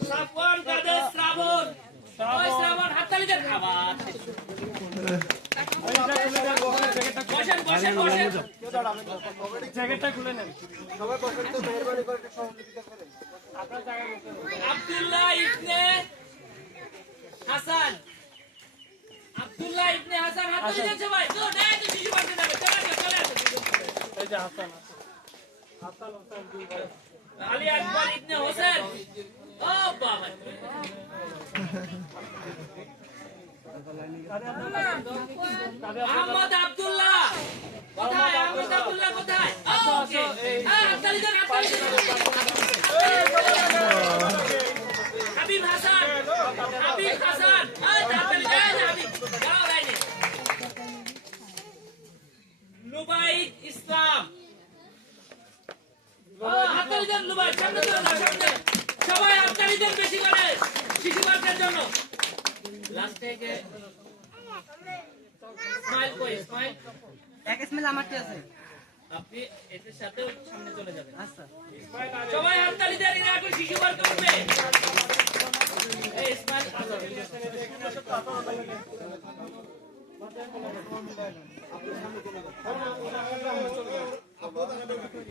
শ্রাবণ কাদের শ্রাবণ ওই শ্রাবণ হাততালি দেন আবার বসেন বসেন বসেন জ্যাকেটটা খুলে নেন সবাই বসেন তো মেহরবানি করে সহযোগিতা করেন আপনার জায়গা আব্দুল্লাহ ইবনে হাসান আব্দুল্লাহ ইবনে হাসান হাততালি দেন সবাই তো নাই তো শিশু বাড়তে যাবে চলে আসো এই যে হাসান হাসান আলী আকবর ইবনে হোসেন ও বাবা আহমদ আব্দুল্লাহ কোথায় আহমদ আব্দুল্লাহ কোথায় ওকে হাততালি দেন হাবিব হাসান হাততালি দেন হাবিব যাও লাইনে লুবাইদ ইসলাম হাততালি দেন লুবাইদ সামনে চলে যাও সামনে সবাই হাততালি দেন বেশি করে শিশু বাচ্চার জন্য লাস্টে কে স্মাইল কই স্মাইল এক স্মাইল আমারটি আছে আপনি এর সাথে সামনে চলে যাবেন আচ্ছা সবাই হাততালি দেন এরা এখন শিশু বার করবে এই স্মাইল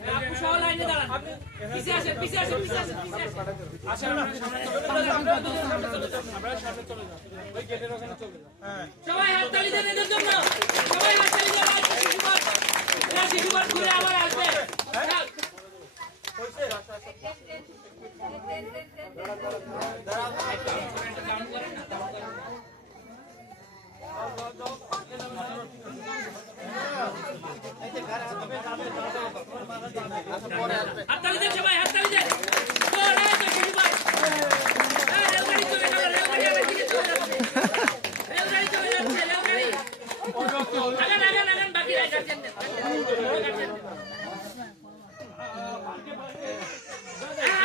আপনি সবাই লাইনে দাঁড়ান পিছে আসেন আসেন আমরা সামনে চলে যান ওই গেটের ওখানে চলে যান সবাই হাততালি দেন এদের জন্য সবাই হাততালি দেন শিশুবার ঘুরে আবার আসবে